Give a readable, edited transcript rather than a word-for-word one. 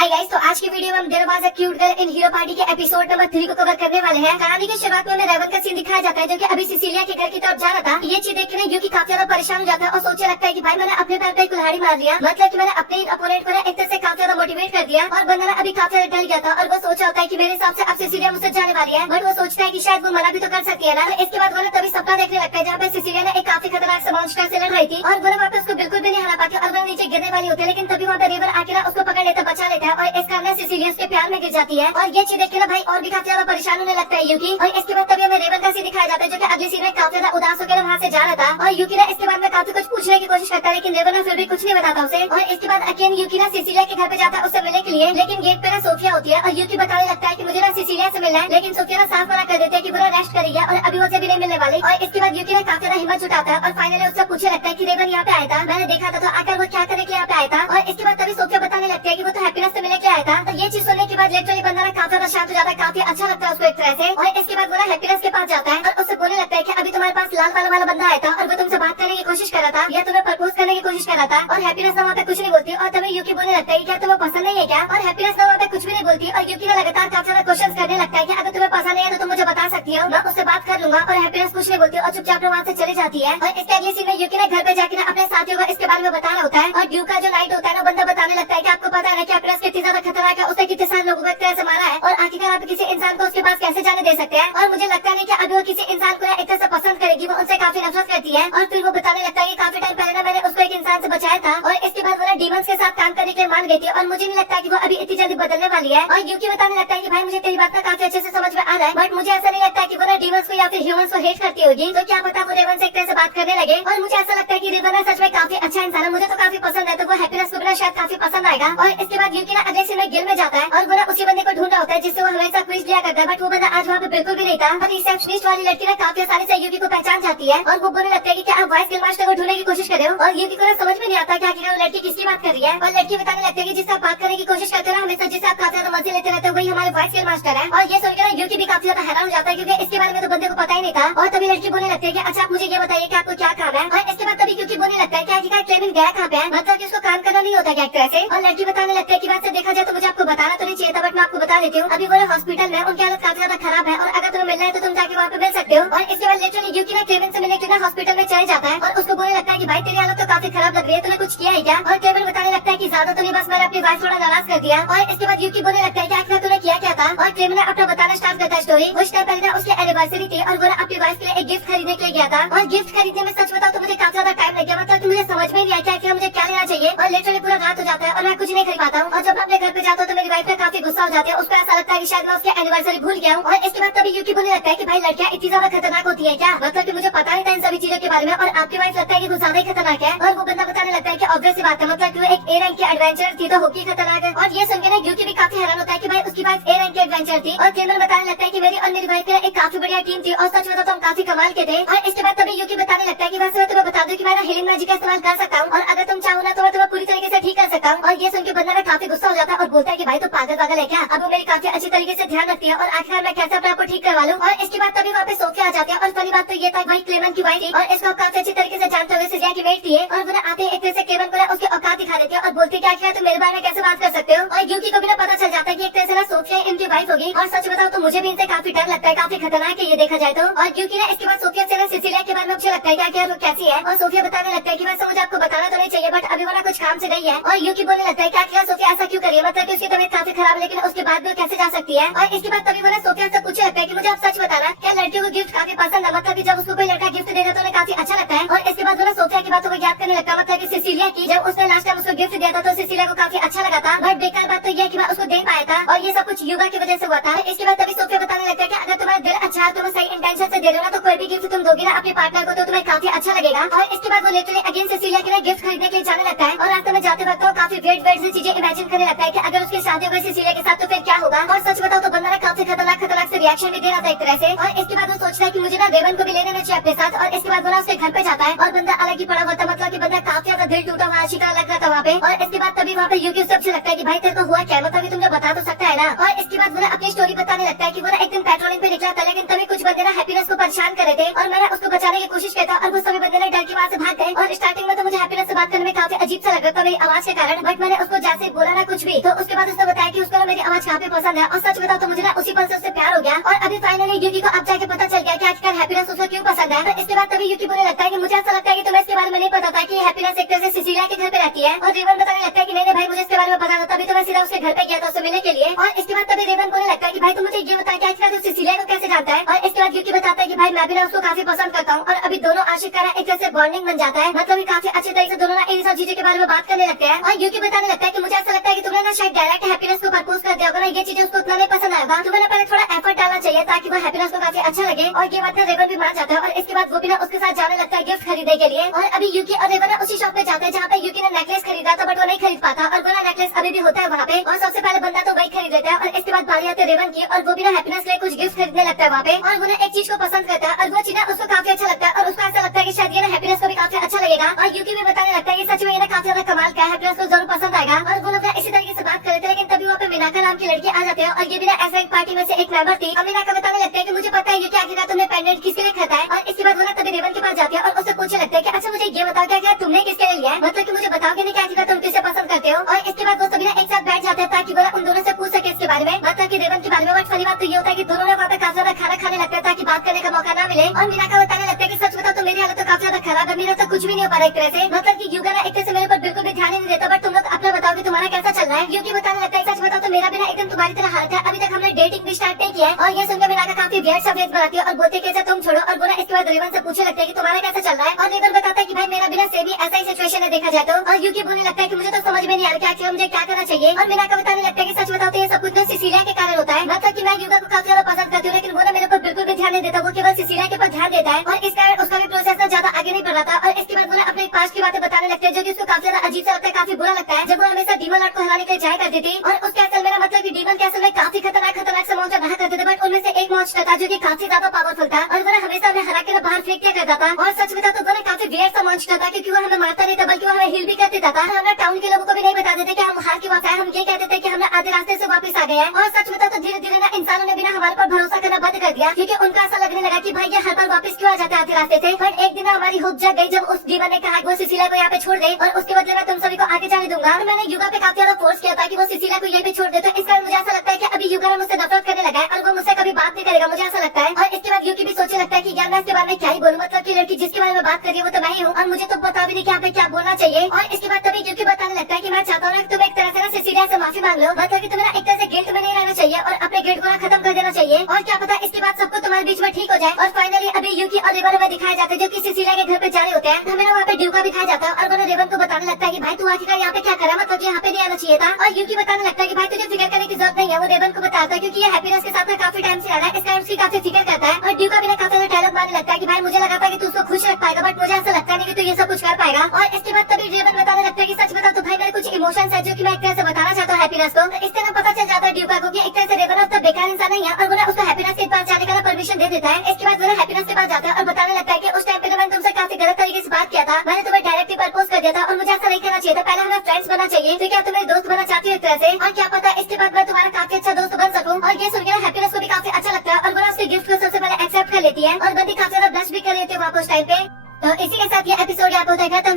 Hi guys, तो आज की वीडियो में हम there was a cute girl in hero party के एपिसोड नंबर 3 को कवर करने वाले हैं। कहानी की शुरुआत में हमें रेवन का सीन दिखाया जाता है जो कि अभी सिसिलिया के घर की तरफ जा रहा था। ये चीज देखकर यूकी काफी ज्यादा परेशान हो जाता है और सोचने लगता है कि भाई मैंने अपने पैर पे कुल्हाड़ी मार दिया, मतलब कि मैंने अपने अपोनेंट को एक तरह से काफी ज्यादा मोटिवेट कर दिया और बंदा अभी काफी ज्यादा डर गया था और वो सोच रहा होता है कि मेरे हिसाब से अब सिसिलिया मुझसे जाने वाली है, बट वो सोचता है कि शायद वो मना भी तो कर सकती है ना। तो इसके बाद वो तभी सपना देखने लगता है जहाँ पे सिसिलिया ने एक काफी खतरनाक से मॉन्स्टर से लड़ रही थी और वो वहाँ पे उसको बिल्कुल भी नहीं हरा पाती और वो नीचे गिरने वाली होती है, लेकिन तभी वहाँ पे रेवन आके उसको पकड़ लेता, बचा लेता है और इस कारण सिसिलिया उसके प्यार में गिर जाती है। और ये चीज देख के भाई और भी काफी ज्यादा परेशान होने लगता है यूकी। और इसके बाद तभी हमें रेवन का सीन दिखाया जाता है जो कि अगली सीन में काफी ज्यादा उदास होकर वहाँ से जा रहा था और यूकी ने इसके बाद में काफी कुछ पूछने की कोशिश करता है, लेकिन रेवन फिर भी कुछ नहीं बताता उसे। और इसके बाद अकेन यूकी ना सिसिलिया के घर पे जाता है उससे मिलने के लिए, लेकिन गेट पे ना सोफिया होती है और यूकी बताने लगता है कि मुझे ना सिसिलिया से मिलना है, लेकिन सोफिया ना साफ मना कर देती है कि वो रेस्ट करेगी और अभी वो से भी नहीं मिलने वाली। और इसके बाद यूकी ने काफी ज्यादा हिम्मत जुटाता है और फाइनली उससे पूछने लगता है कि रेवन यहाँ पे आया था, मैंने देखा था, तो आकर वो क्या करने के लिए यहाँ पे आया था। और इसके बाद तभी सोफिया बताने लगती है कि वो तो हैप्पीनेस से मिलने के लिए आया था। तो ये चीज सुनने के बाद लिटरली बंदा ना काफी ज्यादा शांत हो जाता है, काफी अच्छा लगता है उसको एक तरह से। और इसके बाद वो ना हैप्पीनेस के पास जाता है और उससे बोलने लगता है कि अभी तुम्हारे पास लाल वाला बंदा आया था और वो तुमसे बात करने की कोशिश कर रहा था या तुम्हें प्रपोज करने की कोशिश कर रहा था। और हैप्पीनेस ना वहाँ पे कुछ नहीं बोलती और तभी यूकी बोलने लगता है क्या तुम्हें पसंद नहीं है क्या। और हैप्पीनेस ना वहाँ पे कुछ भी नहीं बोलती और यूकी ना लगातार काफी ज्यादा क्वेश्चन करने लगता है कि अगर तुम्हें पसंद नहीं है तो तुम मुझे बता सकती हो, मैं उससे बात कर लूंगा। और हैप्पीनेस कुछ नहीं बोलती और चुपचाप वहाँ से चली जाती है। और इसके अगले सीन में यूकी ने घर पे जाकर अपने साथियों को इसके बारे में बता रहा होता है और ड्यू का जो नाइट होता है ना बंदा बताने लगता है कि आपको पता है कि हैप्पीनेस कितनी ज्यादा खतरनाक है, उसने कितने सारे लोगों को एक तरह से मारा है और आखिरकार आप किसी इंसान को उसके पास कैसे जाने दे सकते हैं। और मुझे लगता नहीं कि अभी वो किसी इंसान को एक तरह से पसंद करेगी, वो उनसे काफी नफरत करती है। और फिर वो बताने लगता है कि काफी टाइम पहले ना मैंने उसको एक इंसान से बचाया था और इसके बाद वो ना डीमंस के साथ काम करने के लिए मान गई थी और मुझे नहीं लगता कि वो अभी इतनी जल्दी बदलने वाली है। और यूकी बताने लगता है कि भाई मुझे तेरी बात ना काफी अच्छे से समझ में आ रहा है, बट मुझे ऐसा नहीं लगता कि वो ना डीमंस को या फिर ह्यूमंस को हेट करती होगी, तो क्या पता वो रेवन से एक तरह से बात करने लगे। और मुझे ऐसा लगता है कि रेवन सच में काफी अच्छा इंसान है, मुझे तो काफी पसंद है, तो वो हैप्पीनेस को भी शायद काफी पसंद आएगा। और इसके बाद यूकी ना अगले सीन में गिल में जाता है और वो ना उसी बंदे को ढूंढ रहा होता है जिससे वो हमेशा क्विज लिया करता है, बट वो बंदा आज वहाँ पे बिल्कुल भी नहीं था। और रिसेप्शनिस्ट वाली लड़की ना काफी आसानी से यूकी को पहचान जाती है और वो बोलने लगता है कि क्या आप वाइस गिल मास्टर को ढूंढने की कोशिश कर रहे हो। और यूकी को समझ में नहीं आता कि आखिर वो लड़की किसकी बात कर रही है। और लड़की बताने लगती है कि जिससे आप बात करने की कोशिश करते हो ना हमेशा, जिससे आप काफी ज्यादा मजे लेते रहते हो, वही हमारे वाइस गिल मास्टर है। और ये सुनकर ना यूकी भी काफी ज्यादा हैरान हो जाता है क्योंकि इसके बारे में तो बंदे को पता ही नहीं था। और तभी लड़की बोलने लगती है कि अच्छा आप मुझे ये बताइए कि आपको क्या काम है। और इसके बाद तभी यूकी बोलने लगता है कि आखिरकार क्लेविन गया कहाँ पे है, मतलब कि उसको काम करना नहीं होता क्या एक तरह से। और लड़की बताने लगती है कि वैसे देखा जाए तो मुझे आपको बताना तो नहीं चाहिए था, बट मैं आपको बता देती हूँ, अभी वो हॉस्पिटल में उनकी हालत काफी ज्यादा खराब है और अगर तुम्हें मिलना है तो तुम जाके वहाँ पे मिल सकते हो। और इसके बाद लिटरली यूकी ना क्लेविन से मिलने के लिए हॉस्पिटल में चले जाता है और उसको बोलने लगता है कि भाई तेरी हालत तो काफी खराब लग रही है, तूने कुछ किया है क्या। और क्लेविन बताने लगता है कि ज्यादा तो नहीं, बस मैंने अपनी वाइफ थोड़ा नाराज कर दिया। और इसके बाद यूकी बोलने लगता है कि आखिर तूने किया क्या था। और क्लेविन ने अपना बताना स्टार्ट करता है स्टोरी। कुछ टाइम पहले ना उसकी एनिवर्सरी थी और वो अपनी वाइफ के लिए एक गिफ्ट खरीदने के लिए गया था। और गिफ्ट खरीदने में सच बताओ तो मुझे काफी ज्यादा टाइम लग गया, मतलब मुझे समझ में नहीं आया कि मुझे क्या लेना चाहिए। और लिटरली पूरा रात हो जाता है और मैं कुछ नहीं खरीद पाता हूँ। और जब अपने घर पे जाता हूँ तो मेरी वाइफ पे काफी गुस्सा हो जाती है, उसको ऐसा लगता है कि शायद मैं उसकी एनिवर्सरी भूल गया हूँ। और इसके बाद तभी यूकी बोलने लगता है कि भाई लड़कियां इतनी ज्यादा खतरनाक होती है क्या, मतलब कि मुझे पता नहीं था इन सभी चीजों के बारे में और आपकी वाइफ लगता है कि कुछ ज्यादा ही खतरनाक है। और वो बंदा बताने लगता है कि ऑब्वियस सी बात है, मतलब कि वो एक ए रैंक की एडवेंचर थी तो होगी खतरनाक है। और ये सुनकर ना यूकी भी काफी हैरान होता है कि भाई उसकी वाइफ ए रैंक की एडवेंचर थी। और क्लेविन बताने लगता है कि मेरी और मेरी वाइफ की एक काफी बढ़िया टीम थी और सच में तो हम काफी कमाल के थे। और इसके बाद तभी यूकी बताने लगता है कि वैसे मैं तुम्हें बता दूं कि मैं हीलिंग मैजिक का इस्तेमाल कर सकता हूँ और अगर तुम चाहो ना तो मैं तुम्हें पूरी तरीके से ठीक कर सकता हूँ। और ये सुनकर बंदा ना काफी गुस्सा हो जाता है और बोलता है कि भाई तो पागल है क्या, अब वो मेरी काफी अच्छी तरीके से ध्यान रखती है और आखिर मैं कैसे अपने आप को ठीक करवा लूं। और इसके बाद तभी वहाँ पे सोफिया आ जाती है और फनी बात तो ये था भाई क्लेवन की वाइफ थी और इसको काफी अच्छी तरीके से जानते हुए सिसिलिया की मेट थी। और वो आते एक तरह से क्लेवन को उसकी औकात दिखा देती है और बोलती है कि आखिर तुम मेरे बारे में कैसे बात कर सकते हो। और यूकी को भी ना पता चल जाता है कि एक तरह से ना सोफिया इनकी वाइफ होगी। और सच बताओ तो मुझे भी इनसे काफी डर लगता है, काफी खतरनाक है ये देखा जाए तो। और यूकी ने इसके बाद सोफिया से ना सिसिलिया के बारे में मुझे लगता है कि वो कैसी है। और सोफिया बताने लगता है कि वैसे मुझे आपको बताना तो नहीं चाहिए, बट अभी वो ना कुछ काम से गई है। और यूकी बोलने लगता है कि आखिर सोफिया ऐसा क्यों करिए, मतलब कि उसकी तबीयत काफी खराब है, लेकिन उसके बाद भी कैसे जा सकती है। और इसके बाद तभी वो ना सोफिया से पूछने लगता है कि मुझे आप सच बताना क्या लड़कियों को गिफ्ट काफी पसंद है, मतलब कि जब उसको कोई लड़का गिफ्ट देता तो उन्हें काफी अच्छा लगता है। और इसके बाद वो ना सोफिया की बातों को याद करने लगता है, मतलब कि सिसिलिया की जब उसने लास्ट टाइम उसको गिफ्ट दिया था तो सिसिलिया को काफी अच्छा लगा था, बट बेकार बात तो ये है कि मैं उसको दे पाया था और ये सब कुछ युगा की वजह से हुआ था। इसके बाद तभी सोफिया बताने लगता है कि अगर तुम्हारा दिल अच्छा है, तुम्हें सही इंटेंशन से दे रहे हो ना, तो कोई भी गिफ्ट तुम दोगी ना अपने पार्टनर को तो तुम्हें काफी अच्छा लगेगा। और इसके बाद वो लिटरली अगेन सिसिलिया के लिए गिफ्ट खरीदने के लिए जाने लगता है और रास्ते में जाते वक्त काफी वेट से चीजें इमेजिन करने लगता है कि अगर उसकी शादी हो गई सिसिलिया के साथ तो फिर क्या होगा। और सच बताओ तो बंदा काफी खतरनाक से रिएक्शन भी दे रहा था एक तरह से। और इसके बाद वो सोचता है कि मुझे ना रेवन को भी लेने चाहिए अपने साथ। और इसके बाद वो उसके घर पे जाता है और बंदा अलग ही पड़ा हुआ था, मतलब कि बंदा काफी ज्यादा दिल टूटा हुआ आशिका लग रहा था वहाँ पे। और इसके बाद तभी वहाँ पे यूकी सबसे लगता है कि भाई तेरे को हुआ क्या, मतलब कि तुम बता तो सकता है ना। और इसके बाद वो अपनी स्टोरी बताने लगता है कि वो एक दिन पेट्रोलिंग पे निकला था, लेकिन तभी कुछ बंदे ना हैप्पीनेस को परेशान कर रहे थे और मैंने उसको बचाने की कोशिश किया था और वो सभी बंदे ना डर की वहाँ से भाग गए। और स्टार्टिंग में तो मुझे हैप्पीनेस से बात करने में काफी अजीब सा लग रहा था मेरी आवाज के कारण, बट मैंने उसको जैसे बोला ना कुछ भी, तो उसके बाद उसने बताया कि उसको ना मेरी आवाज काफी पसंद है। और सच बताओ तो मुझे ना उसी पल से उससे प्यार हो गया। और अभी फाइनली यूकी को अब जाके पता चल गया कि आखिरकार हैप्पीनेस उसको क्यों पसंद है। तो इसके बाद तभी यूकी बोलने लगता है कि मुझे ऐसा लगता है कि तुम्हें इसके बारे में नहीं पता था कि हैप्पीनेस एक तरह से सिसिलिया के घर पे रहती है। और रेवन बताने लगता है कि नहीं भाई मुझे इसके बारे में पता था, तभी तो मैं सीधा उसके घर पे गया था उससे मिलने के लिए। और इसके बाद तभी रेवन बोलने लगता है कि भाई तुम मुझे ये बता कि आखिरकार तू सिसिलिया को कैसे जानता है। और इसके बाद यूकी बताता है कि भाई मैं भी ना उसको काफी पसंद करता हूँ। और अभी दोनों आशिक का एक तरह से बॉन्डिंग बन जाता है, मतलब काफी अच्छे तरीके से दोनों ना इन सब चीजों के बारे में बात करने लगते हैं। और यूकी बताने लगता है कि मुझे ऐसा लगता है कि तुमने ना शायद डायरेक्ट हैप्पीनेस को प्रपोज कर दिया होगा ना, ये चीजें उसको उतना नहीं पसंद आएगा, तुम्हें ना पहले थोड़ा एफर्ट डालना चाहिए ताकि वो हैप्पीनेस को काफी अच्छा लगे। और ये बात ना रेवन भी मान जाता है। और इसके बाद वो भी ना उसके साथ जाने लगता है गिफ्ट खरीदने के लिए। और अभी यूकी और रेवन उसी शॉप पे जाते हैं जहाँ पे यूकी ने नेकलेस खरीदा था, बट वो नहीं खरीद पाता और वो ना नेकलेस अभी भी होता है वहाँ पे। और सबसे पहले बंदा तो वही खरीद लेता है। और इसके बाद बारी आती है रेवन की, और वो भी ना हैप्पीनेस के लिए कुछ गिफ्ट खरीदने लगता है वहाँ पे। और वो ना एक चीज को पसंद करता है और वो चीज ना उसको काफी अच्छा लगता है। और उसको ऐसा लगता है कि शायद ये ना हैप्पीनेस को भी काफी अच्छा लगेगा। और यूकी भी बताने लगता है कि सच में ये ना काफी ज्यादा कमाल का है, हैप्पीनेस को जरूर पसंद आएगा। और वो लोग ना इसी तरीके से बात कर रहे थे, लेकिन तभी वहाँ पे मीनाका नाम की लड़की आ जाती है। और ये भी ना ऐसा एक पार्टी में से एक मेंबर थी। मीनाका बताने लगता है कि मुझे पता है ये क्या आखिरकार तुमने पेंडेंट किसके लिए खाता है। और इसके बाद वो ना तभी रेवन के पास जाती है और उससे पूछने लगता है कि अच्छा मुझे ये बताओ क्या तुमने किसके लिए लिया है, मतलब कि मुझे बताओगे नहीं कि आखिरकार तुम किसे पसंद करते हो। और इसके बाद वो सभी ना एक साथ बैठ जाते हैं ताकि वो उन दोनों से पूछ सके इसके बारे में, मतलब कि रेवन के बारे में। बट फनी बात तो ये होता है कि दोनों ने वहाँ पे काफी ज्यादा खाना खाने लगता है ताकि बात करने का मौका ना मिले। और मीनाका बताने लगता है कि सच बताओ तो मेरी हालत तो काफी ज्यादा खराब है, मेरा तो कुछ भी नहीं हो पा रहा एक तरह से, मतलब कि युगा ना एक तरह से मेरे ऊपर बिल्कुल भी ध्यान ही नहीं देता। बट तुम लोग अपना बताओ कि तुम्हारा कैसा चल रहा है। युकी बताने लगता है सच बताओ तो मेरा भी ना एकदम तुम्हारी तरह हालत है, अभी तक हमने डेटिंग भी स्टार्ट नहीं किया है। और ये सुनकर मीनाका काफी वियर्ड सा फेस बनाती है और बोलती है कि तुम छोड़ो। और वो ना इसके बाद रेवन से पूछने लगता है कि तुम्हारा कैसा चल रहा है। और रेवन बताता है कि भाई मेरा बिना से भी ऐसा ही सिचुएशन है देखा जाए तो। और यूकी बोलने लगता है कि मुझे तो समझ में नहीं आ रहा कि मुझे क्या करना चाहिए। और मीनाका बताने लगता है कि सच बताओ तो ये सब कुछ ना सिसिलिया के कारण होता है, मतलब कि मैं युगा को काफी ज्यादा पसंद करती हूँ, लेकिन वो ना मेरे ऊपर बिल्कुल भी ध्यान नहीं देता, वो केवल सिसिलिया के ऊपर ध्यान देता है। और इस कारण उसका भी प्रोसेस ना ज्यादा आगे नहीं बढ़ रहा था। और इसके बाद वो ना अपने पास्ट की बातें बताने लगते हैं जो कि उसको काफी ज्यादा अजीब सा लगता है, काफी बुरा लगता है। जब वो हमेशा डीमन लॉर्ड को हराने के लिए जाया करती थी और उसके असल में मतलब कि डीमन के असल में काफी खतरनाक से मॉन्स्टर रहा करते थे, बट उनमें से एक मॉन्स्टर था जो कि काफी ज्यादा पावरफुल था और वो हमेशा हमें हरा के बाहर फेंक दिया करता था। और सच बता तो वो काफी वियर्ड सा मॉन्स्टर था, क्योंकि वो हमें मारता नहीं था बल्कि वो हमें हिल भी कर देता था। हम टाउन के लोगों को भी नहीं बता देते कि हम हार के वापस आए, हम ये कहते थे कि हमने आधे रास्ते से वापस आ गए हैं। और सच बता तो धीरे धीरे ना इंसानों ने भी ना हमारे पर भरोसा करना बंद कर दिया, क्योंकि उनका ऐसा लगने लगा कि भाई ये हर बार वापस क्यों आ जाते हैं आधे रास्ते से। बट एक दिन हमारी होप जग गई जब उस डीमन ने कहा वो सिसिलिया को यहाँ पे छोड़ दे और उसके बदले में तुम सभी को आगे जाने दूंगा। और मैंने युगा पे काफी ज्यादा फोर्स किया था कि वो सिसिलिया को यहीं पे छोड़ दे, तो इस कारण मुझे ऐसा लगता है कि अभी युगा मुझसे नफरत करने लगा है और वो मुझसे कभी बात नहीं करेगा, मुझे ऐसा लगता है। और इसके बाद यूकी भी सोचने लगता है कि यार मैं इसके बारे में क्या ही बोलूं, मतलब की लड़की जिसके बारे में बात कर रही है वो तो मैं ही हूँ और मुझे तो पता भी नहीं कि यहाँ पे क्या बोलना चाहिए। और इसके बाद तभी यूकी बताने लगता है कि मैं चाहता हूँ तुम एक तरह से ना सिसिलिया से माफी मांग लो, मतलब कि तुम्हें ना एक तरह से गिल्ट में नहीं रहना चाहिए और अपने गिल्ट को ना खत्म कर देना चाहिए। और क्या पता इसके बाद सबको तुम्हारे बीच में ठीक हो जाए। और फाइनली अभी यूकी और रेवन में दिखाए जाते हैं जो कि सिसिलिया के घर पे जा रहे होते हैं। हमें ना वहाँ पे ड्यूका दिखाया जाता है और वो रेवन को बताने लगता है कि भाई तू आखिरकार यहाँ पे क्या करा, मतलब यहाँ पे नहीं आना चाहिए था। और यूकी बताने लगता है कि भाई तुझे फिक्र करने की जरूरत नहीं है, वो रेवन को बताता है क्योंकि ये हैप्पीनेस के साथ काफी टाइम से आ रहा है, इस कारण उसकी काफी फिक्र करता है। और ड्यूका भी ना काफी डायलॉग मारने लगता है कि भाई मुझे लगा था कि तू उसको खुश रख पाएगा, बट मुझे ऐसा लगता नहीं कि तू ये सब कुछ कर पाएगा। और इसके बाद तभी रेवन बताने लगता है कि सच बता तो भाई मेरे कुछ इमोशंस है जो कि मैं एक तरह से बताना चाहता हूँ हैप्पीनेस को। इस तरह पता चल जाता है ड्यूका को कि एक तरह से रेवन तो बेकार इंसान नहीं है और वो ना उसको हैप्पीनेस के पास जाने का परमिशन दे देता है। इसके बाद वो हैप्पीनेस के पास जाता है और बताने लगता है कि उस टाइम पे मैंने तुमसे काफी गलत तरीके से बात किया था, मैंने तुम्हें डायरेक्टली प्रपोज कर दिया था और मुझे ऐसा नहीं करना चाहिए था, पहले हमें फ्रेंड्स बनना चाहिए, तो क्या तुम मेरे दोस्त बनना चाहती हो एक तरह से। और क्या पता इसके बाद मैं तुम्हारा काफी अच्छा दोस्त बन सकूं। और ये सुनकर हैप्पीनेस को भी काफी अच्छा लगता है और वो उसके गिफ्ट को सबसे पहले एक्सेप्ट कर लेती है और बंदी काफी ज्यादा ब्लश भी कर लेती है वहाँ उस टाइम पे। तो इसी के साथ ये एपिसोड यहाँ पे होता है खत्म।